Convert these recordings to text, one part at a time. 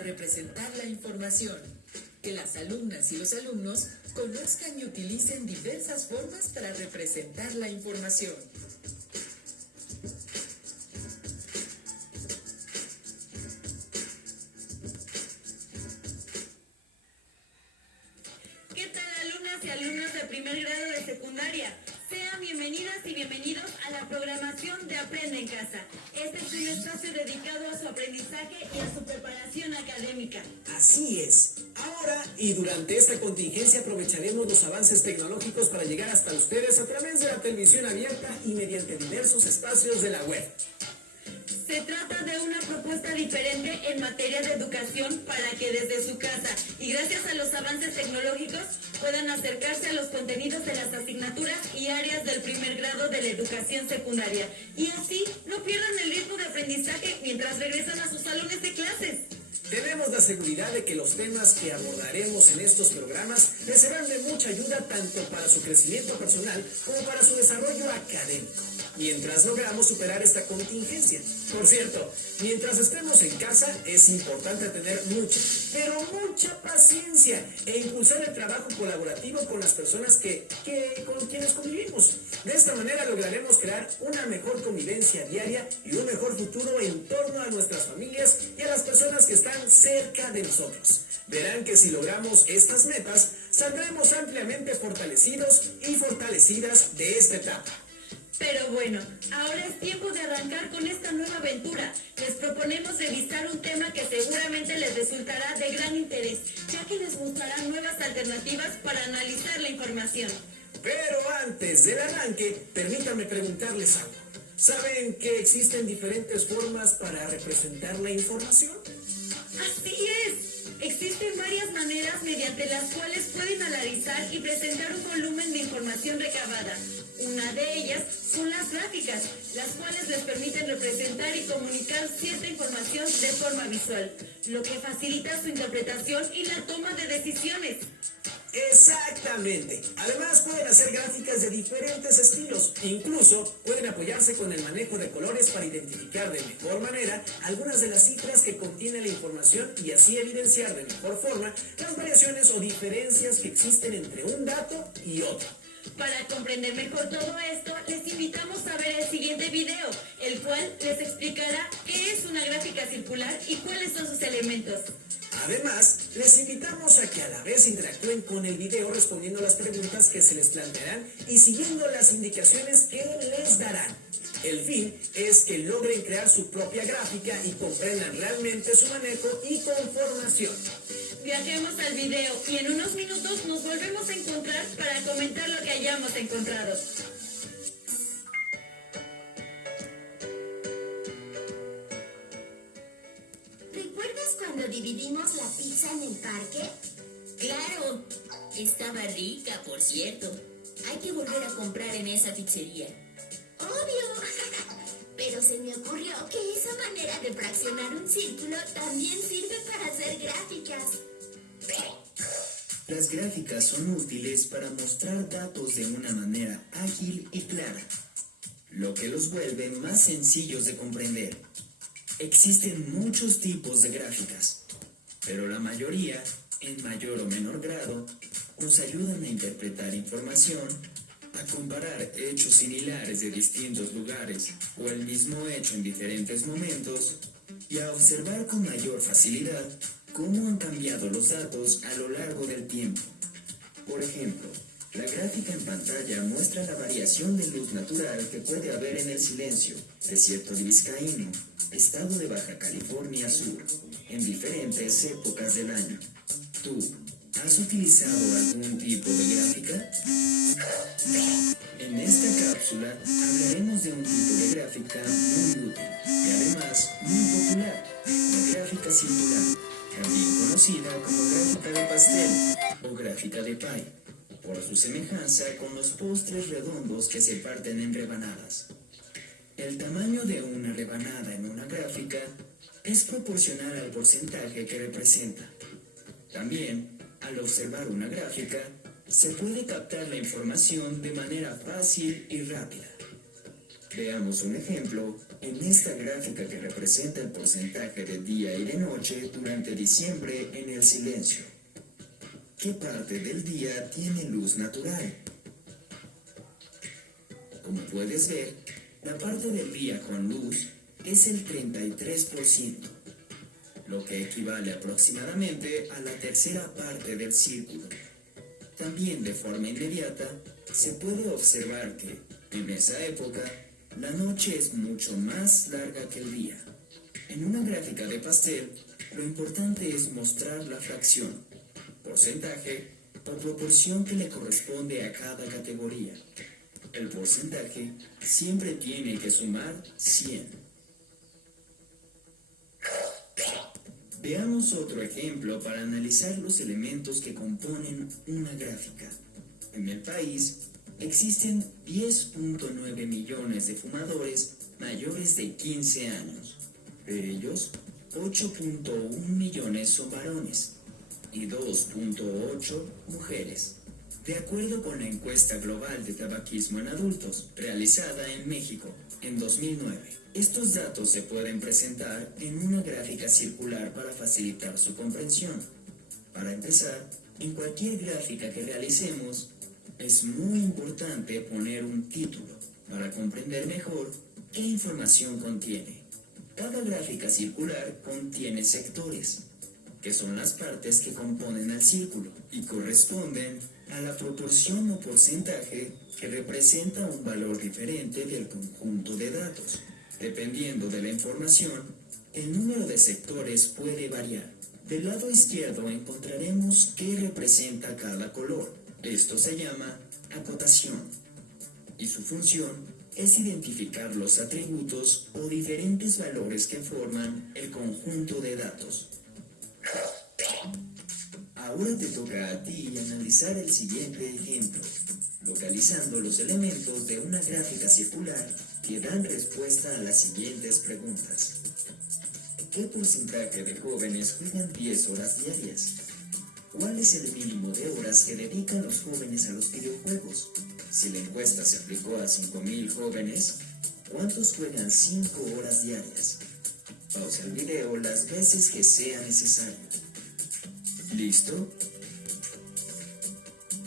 representar la información. Que las alumnas y los alumnos conozcan y utilicen diversas formas para representar la información. ¿Qué tal, alumnas y alumnos de primer grado de secundaria? Sean bienvenidas y bienvenidos a la programación de Aprende en Casa. Este es un espacio dedicado a su aprendizaje y a su preparación académica. Así es. Ahora y durante esta contingencia aprovecharemos los avances tecnológicos para llegar hasta ustedes a través de la televisión abierta y mediante diversos espacios de la web. Se trata de una propuesta diferente en materia de educación para que desde su casa y gracias a los avances tecnológicos puedan acercarse a los contenidos de las asignaturas y áreas del primer grado de la educación secundaria y así no pierdan el ritmo de aprendizaje mientras regresan a sus salones de clases. Tenemos la seguridad de que los temas que abordaremos en estos programas les serán de mucha ayuda tanto para su crecimiento personal como para su desarrollo académico, mientras logramos superar esta contingencia. Por cierto, mientras estemos en casa es importante tener mucha, pero mucha paciencia e impulsar el trabajo colaborativo con las personas con quienes convivimos. De esta manera lograremos crear una mejor convivencia diaria y un mejor futuro en torno a nuestras familias y a las personas que están cerca de nosotros. Verán que si logramos estas metas, saldremos ampliamente fortalecidos y fortalecidas de esta etapa. Pero bueno, ahora es tiempo de arrancar con esta nueva aventura. Les proponemos revisar un tema que seguramente les resultará de gran interés, ya que les mostrarán nuevas alternativas para analizar la información. Pero antes del arranque, permítanme preguntarles algo. ¿Saben que existen diferentes formas para representar la información? Así es. Existen varias maneras mediante las cuales pueden analizar y presentar un volumen de información recabada. Una de ellas son las gráficas, las cuales les permiten representar y comunicar cierta información de forma visual, lo que facilita su interpretación y la toma de decisiones. Exactamente. Además pueden hacer gráficas de diferentes estilos e incluso pueden apoyarse con el manejo de colores para identificar de mejor manera algunas de las cifras que contiene la información y así evidenciar de mejor forma las variaciones o diferencias que existen entre un dato y otro. Para comprender mejor todo esto, les invitamos a ver el siguiente video, el cual les explicará qué es una gráfica circular y cuáles son sus elementos. Además, les invitamos a que a la vez interactúen con el video respondiendo las preguntas que se les plantearán y siguiendo las indicaciones que les darán. El fin es que logren crear su propia gráfica y comprendan realmente su manejo y conformación. Viajemos al video y en unos minutos nos volvemos a encontrar para comentar lo que hayamos encontrado. ¿Recuerdas cuando dividimos la pizza en el parque? ¡Claro! Estaba rica, por cierto. Hay que volver a comprar en esa pizzería. ¡Obvio! Pero se me ocurrió que esa manera de fraccionar un círculo también sirve para hacer gráficas. Las gráficas son útiles para mostrar datos de una manera ágil y clara, lo que los vuelve más sencillos de comprender. Existen muchos tipos de gráficas, pero la mayoría, en mayor o menor grado, nos ayudan a interpretar información, a comparar hechos similares de distintos lugares o el mismo hecho en diferentes momentos y a observar con mayor facilidad cómo han cambiado los datos a lo largo del tiempo. Por ejemplo, la gráfica en pantalla muestra la variación de luz natural que puede haber en el silencio, desierto de Vizcaíno, estado de Baja California Sur, en diferentes épocas del año. ¿Tú has utilizado algún tipo de gráfica? En esta cápsula hablaremos de un tipo de gráfica muy útil y además muy popular, la gráfica circular, también conocida como gráfica de pastel o gráfica de pie, por su semejanza con los postres redondos que se parten en rebanadas. El tamaño de una rebanada en una gráfica es proporcional al porcentaje que representa. También, al observar una gráfica, se puede captar la información de manera fácil y rápida. Veamos un ejemplo en esta gráfica que representa el porcentaje de día y de noche durante diciembre en el silencio. ¿Qué parte del día tiene luz natural? Como puedes ver, la parte del día con luz es el 33%, lo que equivale aproximadamente a la tercera parte del círculo. También de forma inmediata se puede observar que, en esa época, la noche es mucho más larga que el día. En una gráfica de pastel, lo importante es mostrar la fracción, porcentaje o proporción que le corresponde a cada categoría. El porcentaje siempre tiene que sumar 100. Veamos otro ejemplo para analizar los elementos que componen una gráfica. En el país existen 10.9 millones de fumadores mayores de 15 años. De ellos, 8.1 millones son varones y 2.8 mujeres. De acuerdo con la encuesta global de tabaquismo en adultos, realizada en México en 2009, estos datos se pueden presentar en una gráfica circular para facilitar su comprensión. Para empezar, en cualquier gráfica que realicemos, es muy importante poner un título para comprender mejor qué información contiene. Cada gráfica circular contiene sectores, que son las partes que componen al círculo y corresponden a la proporción o porcentaje que representa un valor diferente del conjunto de datos. Dependiendo de la información, el número de sectores puede variar. Del lado izquierdo encontraremos qué representa cada color. Esto se llama acotación y su función es identificar los atributos o diferentes valores que forman el conjunto de datos. Ahora te toca a ti analizar el siguiente ejemplo, localizando los elementos de una gráfica circular que dan respuesta a las siguientes preguntas. ¿Qué porcentaje de jóvenes juegan 10 horas diarias? ¿Cuál es el mínimo de horas que dedican los jóvenes a los videojuegos? Si la encuesta se aplicó a 5.000 jóvenes, ¿cuántos juegan 5 horas diarias? Pausa el video las veces que sea necesario. ¿Listo?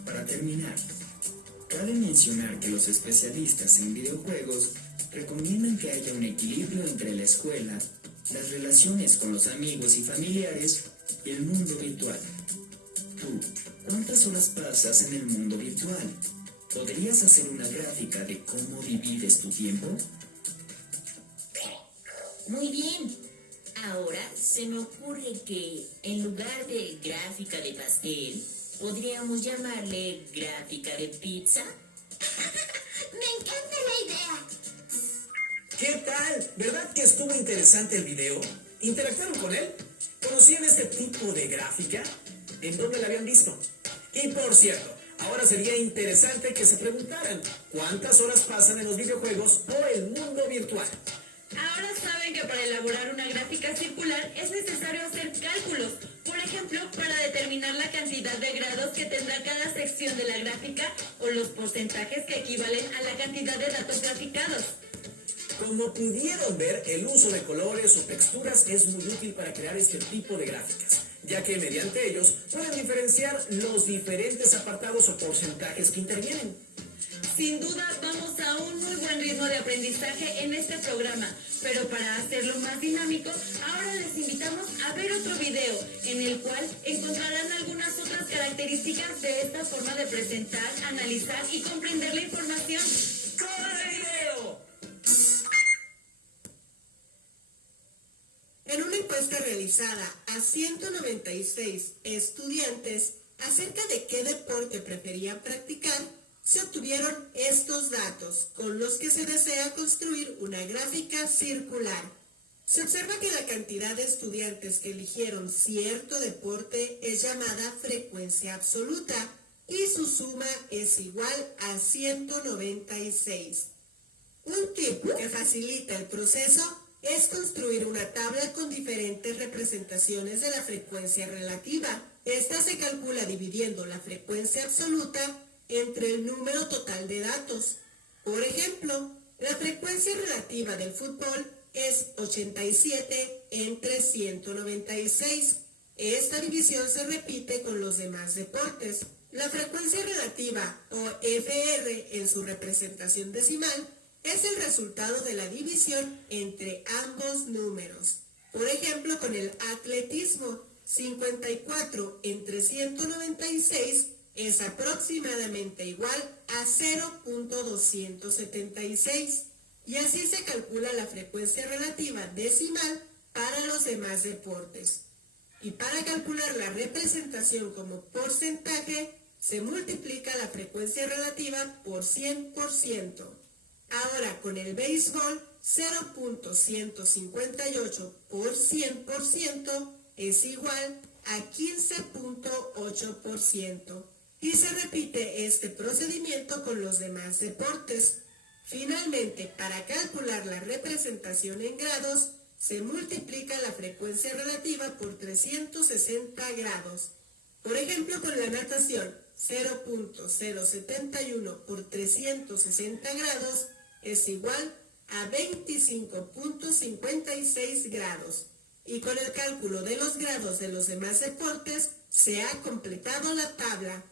Para terminar, cabe mencionar que los especialistas en videojuegos recomiendan que haya un equilibrio entre la escuela, las relaciones con los amigos y familiares y el mundo virtual. ¿Tú cuántas horas pasas en el mundo virtual? ¿Podrías hacer una gráfica de cómo divides tu tiempo? Muy bien. Ahora se me ocurre que en lugar de gráfica de pastel, podríamos llamarle gráfica de pizza. Me encanta la idea. ¿Qué tal? ¿Verdad que estuvo interesante el video? ¿Interactuaron con él? ¿Conocían este tipo de gráfica? ¿En dónde la habían visto? Y por cierto, ahora sería interesante que se preguntaran cuántas horas pasan en los videojuegos o el mundo virtual. Ahora saben que para elaborar una gráfica circular es necesario hacer cálculos, por ejemplo, para determinar la cantidad de grados que tendrá cada sección de la gráfica o los porcentajes que equivalen a la cantidad de datos graficados. Como pudieron ver, el uso de colores o texturas es muy útil para crear este tipo de gráficas, ya que mediante ellos pueden diferenciar los diferentes apartados o porcentajes que intervienen. Sin duda vamos a un muy buen ritmo de aprendizaje en este programa, pero para hacerlo más dinámico, ahora les invitamos a ver otro video en el cual encontrarán algunas otras características de esta forma de presentar, analizar y comprender la información. ¡Corre video! En una encuesta realizada a 196 estudiantes acerca de qué deporte preferían practicar, se obtuvieron estos datos, con los que se desea construir una gráfica circular. Se observa que la cantidad de estudiantes que eligieron cierto deporte es llamada frecuencia absoluta y su suma es igual a 196. Un tip que facilita el proceso es construir una tabla con diferentes representaciones de la frecuencia relativa. Esta se calcula dividiendo la frecuencia absoluta entre el número total de datos. Por ejemplo, La frecuencia relativa del fútbol es 87 entre 196. Esta división se repite con los demás deportes. La frecuencia relativa, o FR en su representación decimal, es el resultado de la división entre ambos números. Por ejemplo, con el atletismo, 54 entre 196 es aproximadamente igual a 0.276. Y así se calcula la frecuencia relativa decimal para los demás deportes. Y para calcular la representación como porcentaje, se multiplica la frecuencia relativa por 100%. Ahora, con el béisbol, 0.158 por 100% es igual a 15.8%. Y se repite este procedimiento con los demás deportes. Finalmente, para calcular la representación en grados, se multiplica la frecuencia relativa por 360 grados. Por ejemplo, con la natación, 0.071 por 360 grados es igual a 25.56 grados. Y con el cálculo de los grados de los demás deportes, se ha completado la tabla.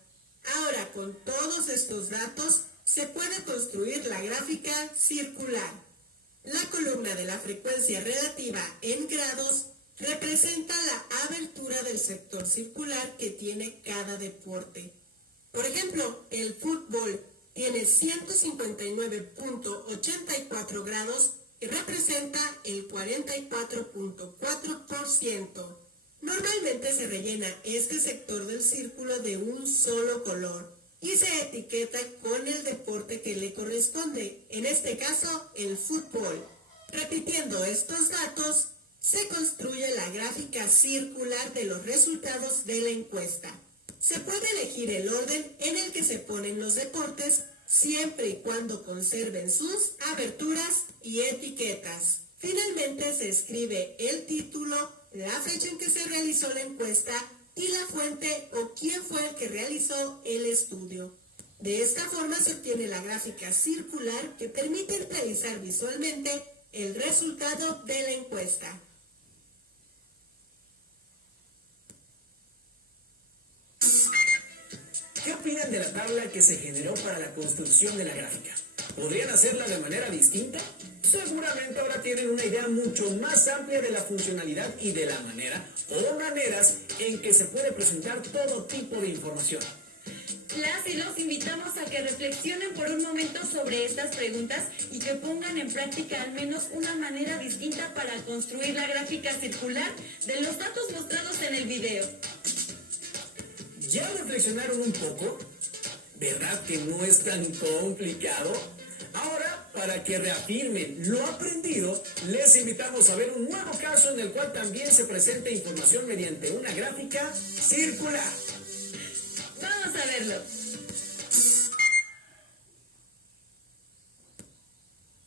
Ahora, con todos estos datos, se puede construir la gráfica circular. La columna de la frecuencia relativa en grados representa la abertura del sector circular que tiene cada deporte. Por ejemplo, el fútbol tiene 159.84 grados y representa el 44.4%. Normalmente se rellena este sector del círculo de un solo color y se etiqueta con el deporte que le corresponde, en este caso el fútbol. Repitiendo estos datos, se construye la gráfica circular de los resultados de la encuesta. Se puede elegir el orden en el que se ponen los deportes, siempre y cuando conserven sus aberturas y etiquetas. Finalmente se escribe el título, la fecha en que se realizó la encuesta y la fuente o quién fue el que realizó el estudio. De esta forma se obtiene la gráfica circular que permite realizar visualmente el resultado de la encuesta. ¿Qué opinan de la tabla que se generó para la construcción de la gráfica? ¿Podrían hacerla de manera distinta? Seguramente ahora tienen una idea mucho más amplia de la funcionalidad y de la manera o maneras en que se puede presentar todo tipo de información. Las y los invitamos a que reflexionen por un momento sobre estas preguntas y que pongan en práctica al menos una manera distinta para construir la gráfica circular de los datos mostrados en el video. ¿Ya reflexionaron un poco? ¿Verdad que no es tan complicado? Ahora, para que reafirmen lo aprendido, les invitamos a ver un nuevo caso en el cual también se presenta información mediante una gráfica circular. Vamos a verlo.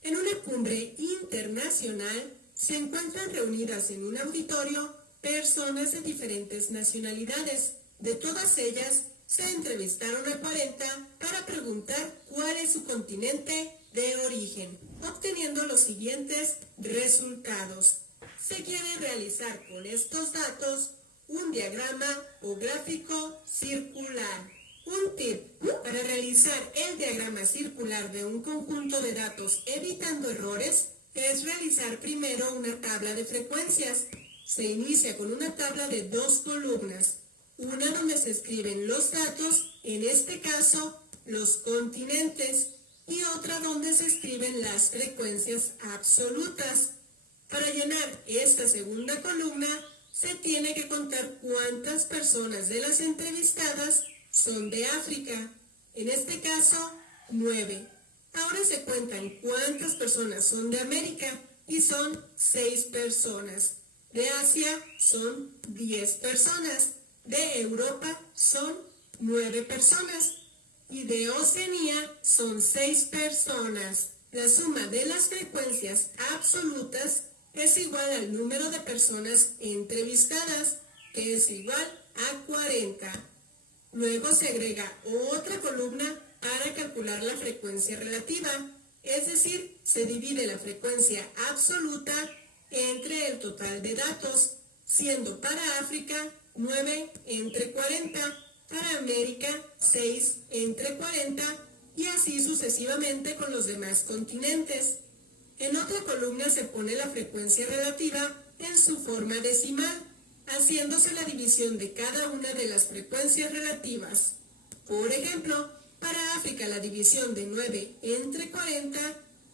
En una cumbre internacional se encuentran reunidas en un auditorio personas de diferentes nacionalidades. De todas ellas, se entrevistaron a 40 para preguntar cuál es su continente de origen, obteniendo los siguientes resultados. Se quiere realizar con estos datos un diagrama o gráfico circular. Un tip para realizar el diagrama circular de un conjunto de datos evitando errores es realizar primero una tabla de frecuencias. Se inicia con una tabla de 2 columnas. Una donde se escriben los datos, en este caso, los continentes, y otra donde se escriben las frecuencias absolutas. Para llenar esta segunda columna, se tiene que contar cuántas personas de las entrevistadas son de África. En este caso, 9. Ahora se cuentan cuántas personas son de América, y son 6 personas. De Asia son 10 personas. De Europa son 9 personas y de Oceanía son 6 personas. La suma de las frecuencias absolutas es igual al número de personas entrevistadas, que es igual a 40. Luego se agrega otra columna para calcular la frecuencia relativa. es decir, se divide la frecuencia absoluta entre el total de datos, siendo para África 9 entre 40, para América 6 entre 40 y así sucesivamente con los demás continentes. En otra columna se pone la frecuencia relativa en su forma decimal, haciéndose la división de cada una de las frecuencias relativas. Por ejemplo, para África la división de 9 entre 40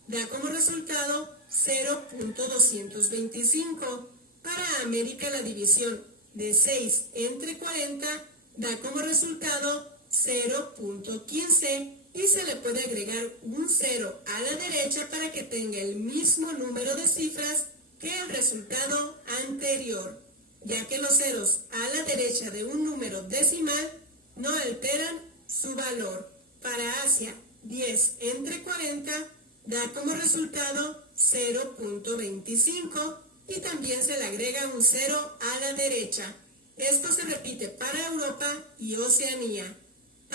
da como resultado 0.225. Para América la división de 6 entre 40 da como resultado 0.15 y se le puede agregar un 0 a la derecha para que tenga el mismo número de cifras que el resultado anterior, ya que los ceros a la derecha de un número decimal no alteran su valor. Para Asia, 10 entre 40 da como resultado 0.25 y también se le agrega un 0 a la derecha. Esto se repite para Europa y Oceanía.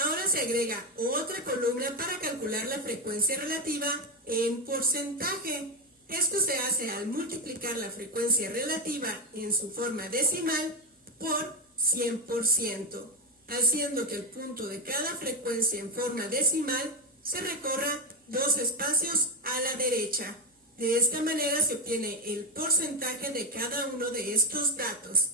Ahora se agrega otra columna para calcular la frecuencia relativa en porcentaje. Esto se hace al multiplicar la frecuencia relativa en su forma decimal por 100%, haciendo que el punto de cada frecuencia en forma decimal se recorra 2 espacios a la derecha. De esta manera se obtiene el porcentaje de cada uno de estos datos.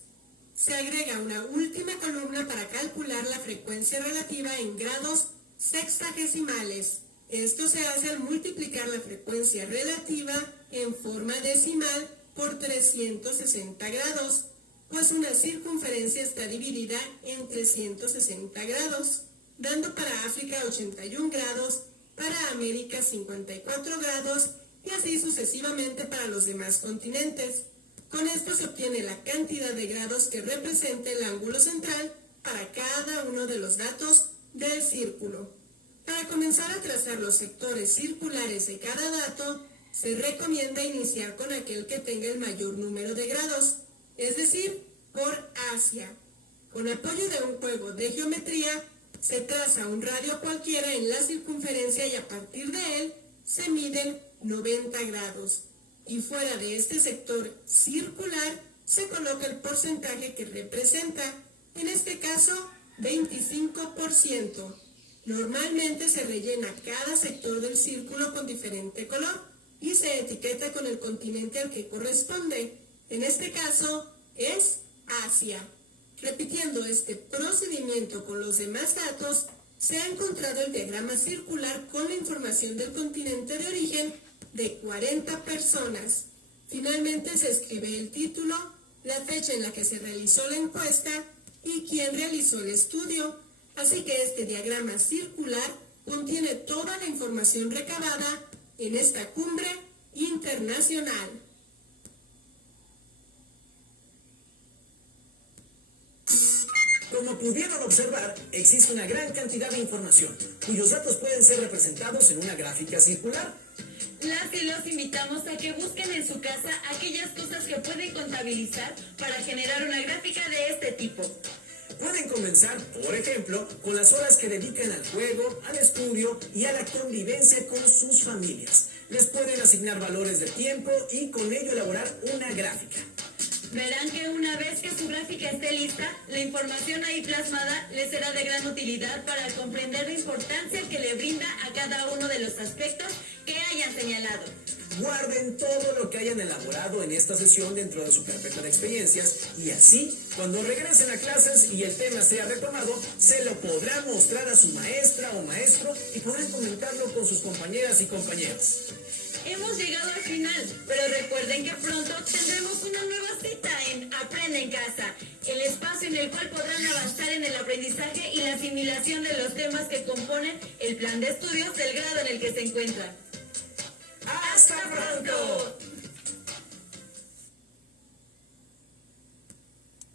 Se agrega una última columna para calcular la frecuencia relativa en grados sexagesimales. Esto se hace al multiplicar la frecuencia relativa en forma decimal por 360 grados, pues una circunferencia está dividida en 360 grados, dando para África 81 grados, para América 54 grados y así sucesivamente para los demás continentes. Con esto se obtiene la cantidad de grados que representa el ángulo central para cada uno de los datos del círculo. Para comenzar a trazar los sectores circulares de cada dato, se recomienda iniciar con aquel que tenga el mayor número de grados, es decir, por Asia. Con apoyo de un juego de geometría, se traza un radio cualquiera en la circunferencia y a partir de él se miden 90 grados. Y fuera de este sector circular se coloca el porcentaje que representa, en este caso 25%. Normalmente se rellena cada sector del círculo con diferente color y se etiqueta con el continente al que corresponde. En este caso es Asia. Repitiendo este procedimiento con los demás datos, se ha encontrado el diagrama circular con la información del continente de origen de 40 personas. Finalmente se escribe el título, la fecha en la que se realizó la encuesta y quién realizó el estudio. Así que este diagrama circular contiene toda la información recabada en esta cumbre internacional. Como pudieron observar, existe una gran cantidad de información, cuyos datos pueden ser representados en una gráfica circular. Las y los invitamos a que busquen en su casa aquellas cosas que pueden contabilizar para generar una gráfica de este tipo. Pueden comenzar, por ejemplo, con las horas que dedican al juego, al estudio y a la convivencia con sus familias. Les pueden asignar valores de tiempo y con ello elaborar una gráfica. Verán que una vez que su gráfica esté lista, la información ahí plasmada les será de gran utilidad para comprender la importancia que le brinda a cada uno de los aspectos que hayan señalado. Guarden todo lo que hayan elaborado en esta sesión dentro de su carpeta de experiencias y así, cuando regresen a clases y el tema sea retomado, se lo podrán mostrar a su maestra o maestro y podrán comentarlo con sus compañeras y compañeros. Hemos llegado al final, pero recuerden que pronto tendremos una nueva cita en Aprende en Casa, el espacio en el cual podrán avanzar en el aprendizaje y la asimilación de los temas que componen el plan de estudios del grado en el que se encuentran. ¡Hasta pronto!